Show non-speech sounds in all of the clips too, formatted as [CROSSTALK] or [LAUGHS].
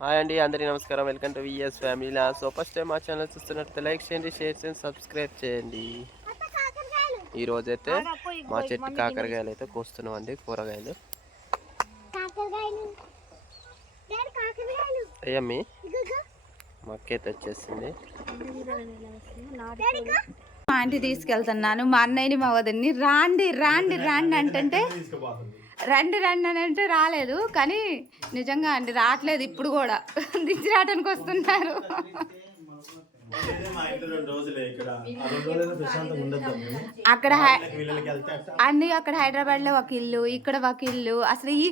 Hi అండి అందరికీ నమస్కారం. Welcome to VS family. So first time మా ఛానల్ చూస్తున్నట్టు లైక్ చేయండి షేర్ చేయండి సబ్స్క్రైబ్ చేయండి. ఈ రోజైతే మా చెట్టు కాకరకాయలు అయితే కోస్తున్నాం అండి కూరగాయలు. కాకరకాయలు డాడీ కాకరకాయలు అయ్యమ్మి మా? అక్కైతే వచ్చేసింది. మా ఆంటీ తీసుకెళ్తున్నాను మా అన్నయ్యని మా వదిన్ని. రాండి రాండి రాండి అంటే రండి రండి అని అంటే రాలేదు. కానీ నిజంగా అండి రావట్లేదు ఇప్పుడు కూడా. [LAUGHS] దించి రావడానికి వస్తున్నారు. అక్కడ అన్ని అక్కడ హైదరాబాద్లో ఒక ఇల్లు ఇక్కడ ఒక ఇల్లు. అసలు ఈ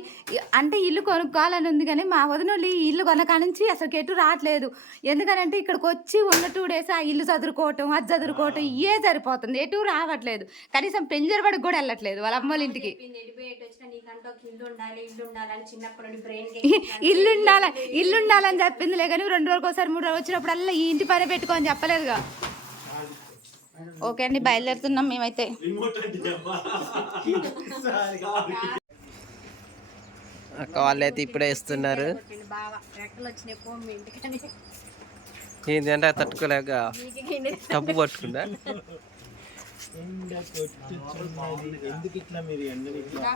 అంటే ఇల్లు కొనుక్కోవాలని ఉంది కానీ మా వదిన వాళ్ళు ఈ ఇల్లు కొనక నుంచి అసలు ఎటు రావట్లేదు. ఎందుకనంటే ఇక్కడికి వచ్చి ఉన్న టూ డేస్ ఆ ఇల్లు చదువుకోవటం అది చదువుకోవటం ఇవే సరిపోతుంది. ఎటు రావట్లేదు. కనీసం పెంజరబడికి కూడా వెళ్ళట్లేదు వాళ్ళ అమ్మ వాళ్ళ ఇంటికి. ఇల్లు ఉండాలి ఇల్లు ఉండాలని చెప్పిందిలే కానీ రెండు రోజులకు ఒకసారి మూడు రోజులు వచ్చినప్పుడల్లా ఈ ఇంటి పని పెట్టుకోని చెప్పలేదుగా. ఓకే అండి బయలుదేరుతున్నాం మేమైతే. వాళ్ళు అయితే ఇప్పుడే ఇస్తున్నారు ఏంటంటే తట్టుకోలేక తప్పు పట్టుకుందా. ఎందుకు ఇట్లా మీరు ఇట్లా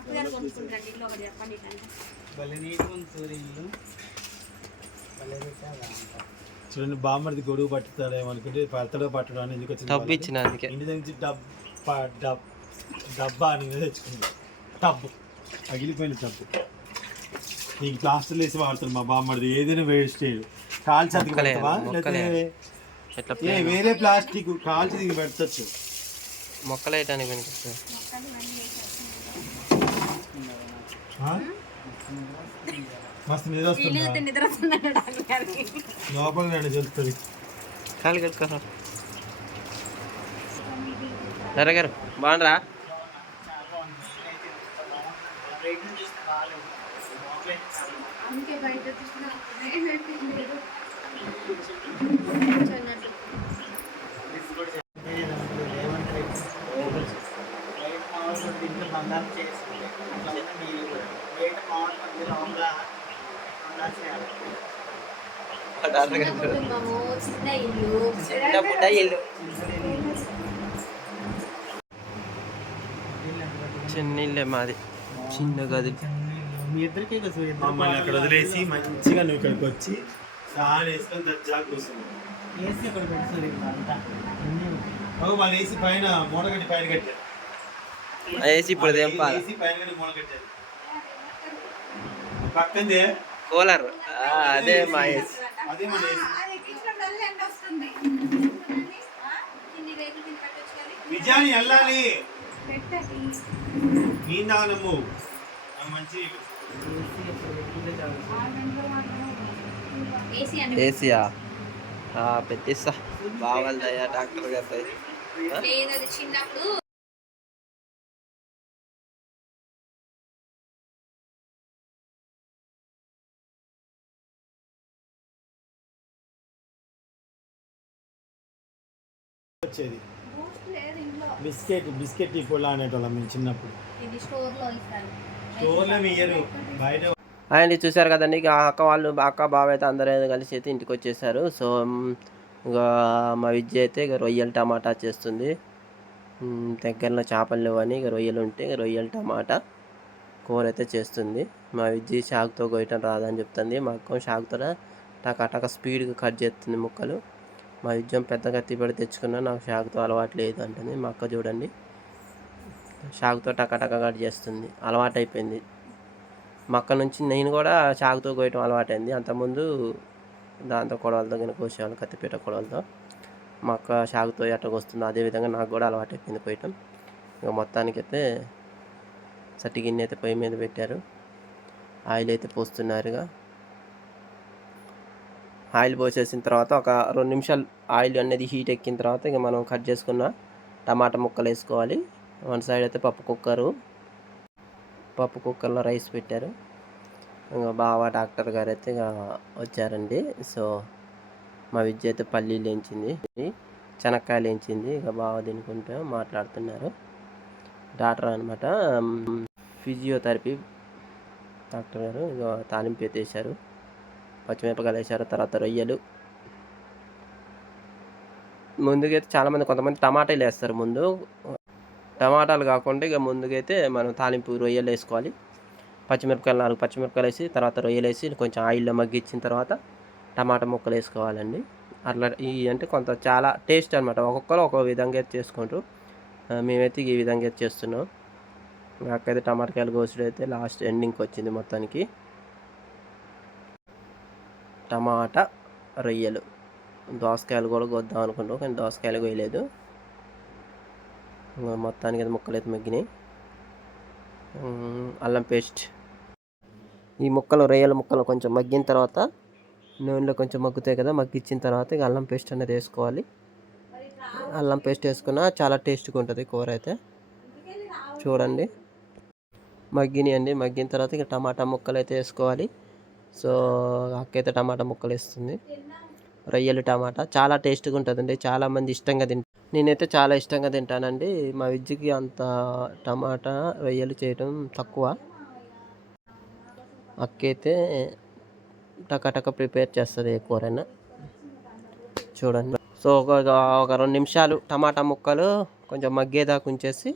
చూడండి బామ్మడిది గొడుగు పట్టుతాడేమో అనుకుంటే పడతాడో పట్టడం అని ఎందుకు వచ్చింది డబ్బు ఇచ్చిన అందుకే. ఇంటి నుంచి డబ్బా డబ్ డబ్బా అని తెచ్చుకుంది టబ్బు పగిలిపోయిన టబ్బు నీకు ప్లాస్టర్లు వేసి వాడతారు మా బామ్మడిది ఏదైనా వేస్ట్ చేయడు. కాల్చి అతికి పెడతావా. లేకపోతే వేరే ప్లాస్టిక్ కాల్చి దిగి పెట్టచ్చు. మొక్కలు వేయటానికి మస్తు నిద్ర వస్తుంది లోపల నేను చెప్తుంది. కాలు కట్టుకోరా. సరే గారు బాగుండ్రా? చిన్న ఇల్లు చిన్న ఇల్లే మాది. చిన్న గది. మమ్మల్ని అక్కడ వదిలేసి మంచిగా నువ్వు ఇక్కడికి వచ్చి సార్ వేసుకొని దర్జా కూర్చున్నావు. ఓ, వాళ్ళు వేసి పైన మూడగట్టి పైన కట్టారు. వేసి ఇప్పుడు వేసి పైన కట్టి మూల కట్టారు. పక్కందే కూలర్ ఆ, అదే మా ఏసీ అదే మన ఏసీ విజయాన్ని వెళ్ళాలి నీ నానమ్ము మంచి. ఏసీయా? ఆ, పెట్టిస్తా. బాగలదయ్యా డాక్టర్ గారి చిన్నప్పుడు వచ్చేది? బిస్కెట్ బిస్కెట్ ఇప్పుడు అనేటోళ్ళం మేము చిన్నప్పుడు. స్టోర్లో ఇయ్యరు. బయట అండి చూసారు కదండి ఇక అక్క వాళ్ళు అక్క బావ అయితే అందరూ అయితే కలిసి అయితే ఇంటికి వచ్చేసారు. సో మ్, ఇక మా విద్య అయితే ఇక రొయ్యలు టమాటా చేస్తుంది. దగ్గరలో చేపలు లేవని ఇక రొయ్యలు ఉంటే ఇక రొయ్యలు టమాటా కూర అయితే చేస్తుంది. మా విద్య షాక్తో కొయ్యటం రాదని చెప్తుంది. మా అక్క షాక్తో టక టక స్పీడ్గా కట్ చేస్తుంది ముక్కలు. మా యుద్ధం పెద్ద కత్తి తెచ్చుకున్నా నాకు షాక్తో అలవాటు లేదు అంటుంది మా అక్క చూడండి. షాక్తో టక కట్ చేస్తుంది. అలవాటు అయిపోయింది మా అక్క నుంచి నేను కూడా షాక్తో కోయటం అలవాటైంది. అంతకుముందు దాంతో కొడవలతో కింద కోసేవాళ్ళు కత్తిపీట కొడవలతో. మా అక్క షాకుతో ఎట్టకొస్తుంది అదేవిధంగా నాకు కూడా అలవాటు అయిపోయింది కోయటం ఇక మొత్తానికైతే సట్టి గిన్నె అయితే పొయ్యి మీద పెట్టారు. ఆయిల్ అయితే పోస్తున్నారుగా ఆయిల్ పోసేసిన తర్వాత ఒక రెండు నిమిషాలు ఆయిల్ అనేది హీట్ ఎక్కిన తర్వాత ఇక మనం కట్ చేసుకున్న టమాటా ముక్కలు వేసుకోవాలి. వన్ సైడ్ అయితే పప్పు కుక్కరు. పప్పు కుక్కర్లో రైస్ పెట్టారు. ఇంకా బావ డాక్టర్ గారు అయితే ఇక వచ్చారండి. సో మా విద్య అయితే పల్లీలు వేయించింది శనక్కాయలు వేయించింది. ఇక బావ తినుకుంటూ మాట్లాడుతున్నారు. డాక్టర్ అనమాట ఫిజియోథెరపీ డాక్టర్ గారు ఇక తాలింపు ఎత్తేసారు పచ్చిమిరపకాయలు వేసారు తర్వాత రొయ్యలు. ముందుకైతే చాలామంది కొంతమంది టమాటాలు వేస్తారు ముందు. టమాటాలు కాకుండా ఇక ముందుకైతే మనం తాలింపు రొయ్యలు వేసుకోవాలి. పచ్చిమిరపకాయలు నాలుగు పచ్చిమిరపకాయలు వేసి తర్వాత రొయ్యలు వేసి కొంచెం ఆయిల్లో మగ్గించిన తర్వాత టమాటా ముక్కలు వేసుకోవాలండి. అట్లా ఈ అంటే కొంత చాలా టేస్ట్ అనమాట ఒక్కొక్కరు ఒక్కొక్క విధంగా అయితే చేసుకుంటారు. మేమైతే ఈ విధంగా అయితే చేస్తున్నాం. నాకైతే టమాటకాయలు కోసుడు అయితే లాస్ట్ ఎండింగ్కి వచ్చింది మొత్తానికి. టమాటా రొయ్యలు. దోసకాయలు కూడా కొద్దాం అనుకుంటాం కానీ దోసకాయలు కొయ్యలేదు. మొత్తానికి అయితే ముక్కలు అయితే మగ్గినాయి. అల్లం పేస్ట్. ఈ ముక్కలు రొయ్యల ముక్కలు కొంచెం మగ్గిన తర్వాత నూనెలో కొంచెం మగ్గుతాయి కదా మగ్గిచ్చిన తర్వాత ఇక అల్లం పేస్ట్ అనేది వేసుకోవాలి. అల్లం పేస్ట్ వేసుకున్న చాలా టేస్ట్గా ఉంటుంది కూర అయితే. చూడండి. మగ్గినాయండి. మగ్గిన తర్వాత ఇక టమాటా ముక్కలు అయితే వేసుకోవాలి. సో అక్కైతే టమాటా ముక్కలు వేస్తుంది రొయ్యలు టమాటా చాలా టేస్ట్గా ఉంటుందండి. చాలామంది ఇష్టంగా తింటారు నేనైతే చాలా ఇష్టంగా తింటానండి. మా విజ్జికి అంత టమాటా రొయ్యలు చేయడం తక్కువ. అక్కైతే టకటక ప్రిపేర్ చేస్తుంది ఏ కూరైనా. చూడండి. సో ఒక ఒక రెండు నిమిషాలు టమాటా ముక్కలు కొంచెం మగ్గేదాకా ఉంచేసి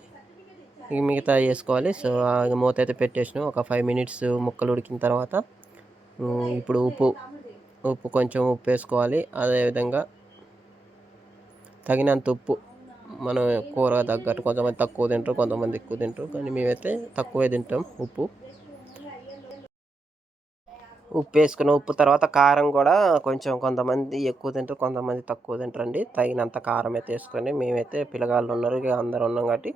మిగతా వేసుకోవాలి. సో ఆ మూత అయితే పెట్టేసినాం. ఒక ఫైవ్ మినిట్స్ ముక్కలు ఉడికిన తర్వాత ఇప్పుడు ఉప్పు ఉప్పు కొంచెం ఉప్పు వేసుకోవాలి. అదేవిధంగా తగినంత ఉప్పు మనం కూర తగ్గట్టు కొంతమంది తక్కువ తింటారు కొంతమంది ఎక్కువ తింటారు. కానీ మేమైతే తక్కువే తింటాం ఉప్పు. ఉప్పు వేసుకున్న ఉప్పు తర్వాత కారం కూడా కొంచెం కొంతమంది ఎక్కువ తింటారు కొంతమంది తక్కువ తింటారండి. తగినంత కారం అయితే వేసుకొని మేమైతే పిల్లగాళ్ళు ఉన్నారు ఇక అందరు ఉన్నాం కాబట్టి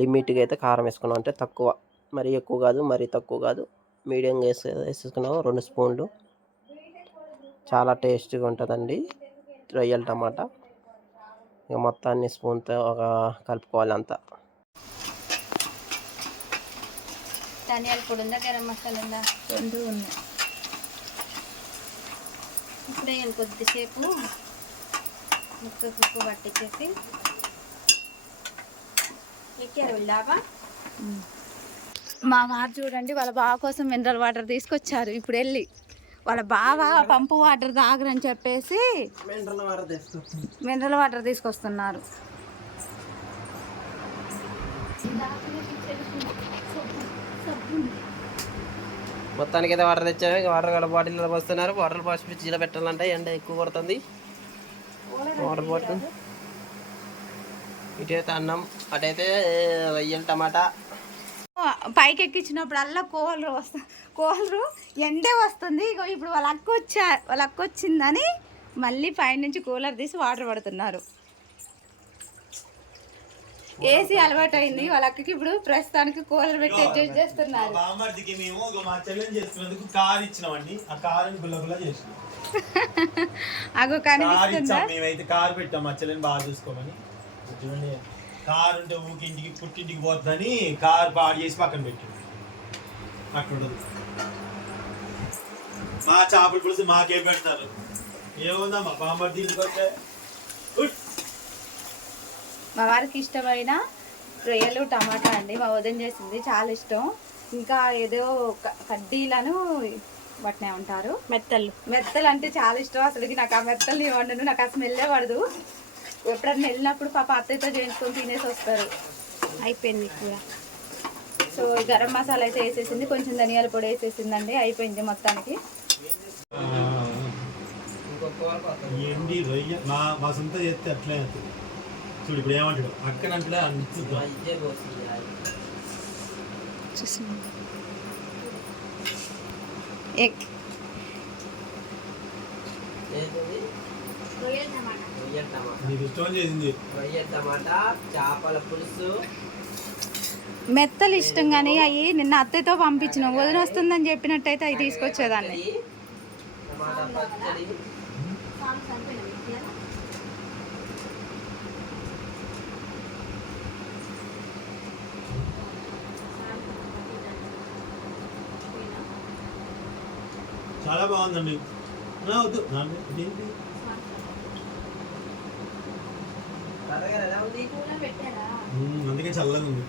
లిమిట్గా అయితే కారం వేసుకున్నాం. అంటే తక్కువ మరీ ఎక్కువ కాదు మరీ తక్కువ కాదు. మీడియంగా వేసే వేసుకున్నాం రెండు స్పూన్లు. చాలా టేస్ట్గా ఉంటుందండి రొయ్యల టమాటా. ఇక మొత్తాన్ని స్పూన్తో ఒక కలుపుకోవాలి అంతా. ధనియాల పొడి ఉందా గరం మసాలా ఉందా? రెండు ఉన్నాయి. ఇప్పుడే కొద్దిసేపు ముక్కకు ఉప్పు పట్టించేసి ఎక్కారు వెళ్ళావా మా వారు చూడండి వాళ్ళ బావ కోసం మినరల్ వాటర్ తీసుకొచ్చారు. ఇప్పుడు వెళ్ళి వాళ్ళ బావ పంపు వాటర్ తాగరని చెప్పేసి మినరల్ వాటర్ తీసుకొస్తున్నారు. మొత్తానికి అయితే వాటర్ తెచ్చాము. ఇక వాటర్ కూడా బాటిల్లో పోస్తున్నారు. వాటర్ పోసి ఫ్రిడ్జ్లో పెట్టాలంటే ఎండ ఎక్కువ కొడుతుంది. వాటర్ బాటిల్ ఇటైతే అన్నం అటైతే రొయ్యలు టమాటా. పైకి ఎక్కించినప్పుడల్లా కోలరు వస్తా కోలరు ఎండే వస్తుంది. ఇగో ఇప్పుడు వాళ్ళ అక్క వచ్చా వాళ్ళ అక్క వచ్చిందని మళ్ళీ పైనుంచి కూలర్ తీసి వాటర్ పడుతున్నారు. ఏసీ అలవాటు అయింది వాళ్ళ అక్కకి ఇప్పుడు ప్రస్తుతానికి కూలర్ పెట్టి అడ్జస్ట్ చేస్తున్నారు. బామ్మర్దికి మేము ఇగో మా చెల్లెని చేసుకున్నందుకు కార్ ఇచ్చినామండి. ఆ కారుని గుల్ల గుల్ల చేసినాం. [LAUGHS] అగో కనిపిస్తుందా? మేమైతే కార్ పెట్టాం. మా చెల్లెని బాగా చూసుకోమని. చూడండి కార్ ఉంటే ఊకి ఇంటికి పుట్టింటికి పోతుందని కార్ పాడు చేసి పక్కన పెట్టాం అట్లుండదు మా చేపల పులుసు మాకే పెడతారు? ఏముందమ్మా వస్తే? ఉట్. మా వారికి ఇష్టమైన రొయ్యలు టమాటా అండి. మా వదిన చేసింది చాలా ఇష్టం. ఇంకా ఏదో కడ్డీలను వాటినే ఉంటారు మెత్తలు మెత్తలు అంటే చాలా ఇష్టం. అసలుకి నాకు ఆ మెత్తలు వండను. నాకు ఆ స్మెల్లే పడదు. ఎప్పుడన్నా వెళ్ళినప్పుడు పాప అత్తయ్యతో చేయించుకొని తినేసి వస్తారు. అయిపోయింది కూడా సో గరం మసాలా అయితే వేసేసింది. కొంచెం ధనియాల పొడి వేసేసిందండి. అయిపోయింది మొత్తానికి. ఏంటి రొయ్య? మా మా సొంత చేస్తే అట్లే చూడు ఇప్పుడు ఏమంటాడు? అక్కనంటే అనిపిస్తుంది. ఎగ్ నీకు ఇష్టం చేసింది. రొయ్యల టమాటా చేపల పులుసు. మెత్తలు ఇష్టం కానీ అవి నిన్న అత్తయ్యతో పంపించిన. వదిన వస్తుందని చెప్పినట్టయితే అవి తీసుకొచ్చేదాన్ని. చాలా బాగుందండి. నా వద్దు నాన్న ఇదేంటి తాతగారు ఎలా ఉంది మ్మ్, అందుకే చల్లగా ఉంది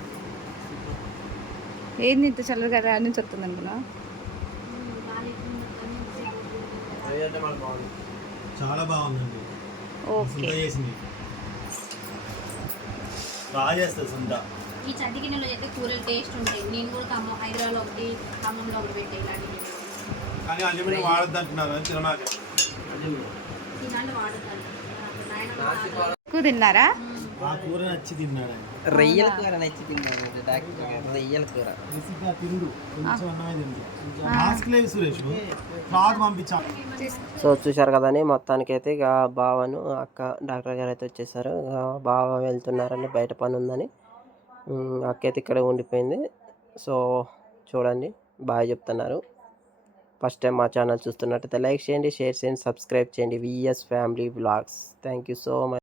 ఏంది ఇంత చల్లగా నుంచి వస్తుంది అనుకున్నా. రొయ్యల టమాట బాగుంది చాలా బాగుందండి. ఓకే. సుంద చేసింది. బాగా చేస్తుంది సుంద ఈ చద్ది గిన్నెలో అయితే కూరలు టేస్ట్ ఉంటాయి. నేను కూడా ఖమ్మం హైదరాబాద్లో ఒకటి ఖమ్మంలో ఒకటి పెట్టే. కానీ అల్యూమినియం వాడద్దు అంటున్నారు అని ఇలాంటి ఎక్కువ తిన్నారా? ఆ కూర నచ్చి తిన్నాడు. రొయ్యల కూర నచ్చి తిన్నాను డాక్టర్ గారు. రొయ్యల కూర. బేసిక్గా తిండు. కొంచెం అన్నమే తిండు. మాస్క్ లేదు సురేష్. తర్వాత పంపించాలి సో చూశారు కదని మొత్తానికి అయితే ఇక బావను అక్క డాక్టర్ గారు అయితే వచ్చేసారు. బావ వెళ్తున్నారని బయట పని ఉందని. అక్క అయితే ఇక్కడ ఉండిపోయింది. సో చూడండి బాగా చెప్తున్నారు. ఫస్ట్ టైం మా ఛానల్ చూస్తున్నట్టయితే లైక్ చేయండి షేర్ చేయండి సబ్స్క్రైబ్ చేయండి. VS family vlogs thank you so much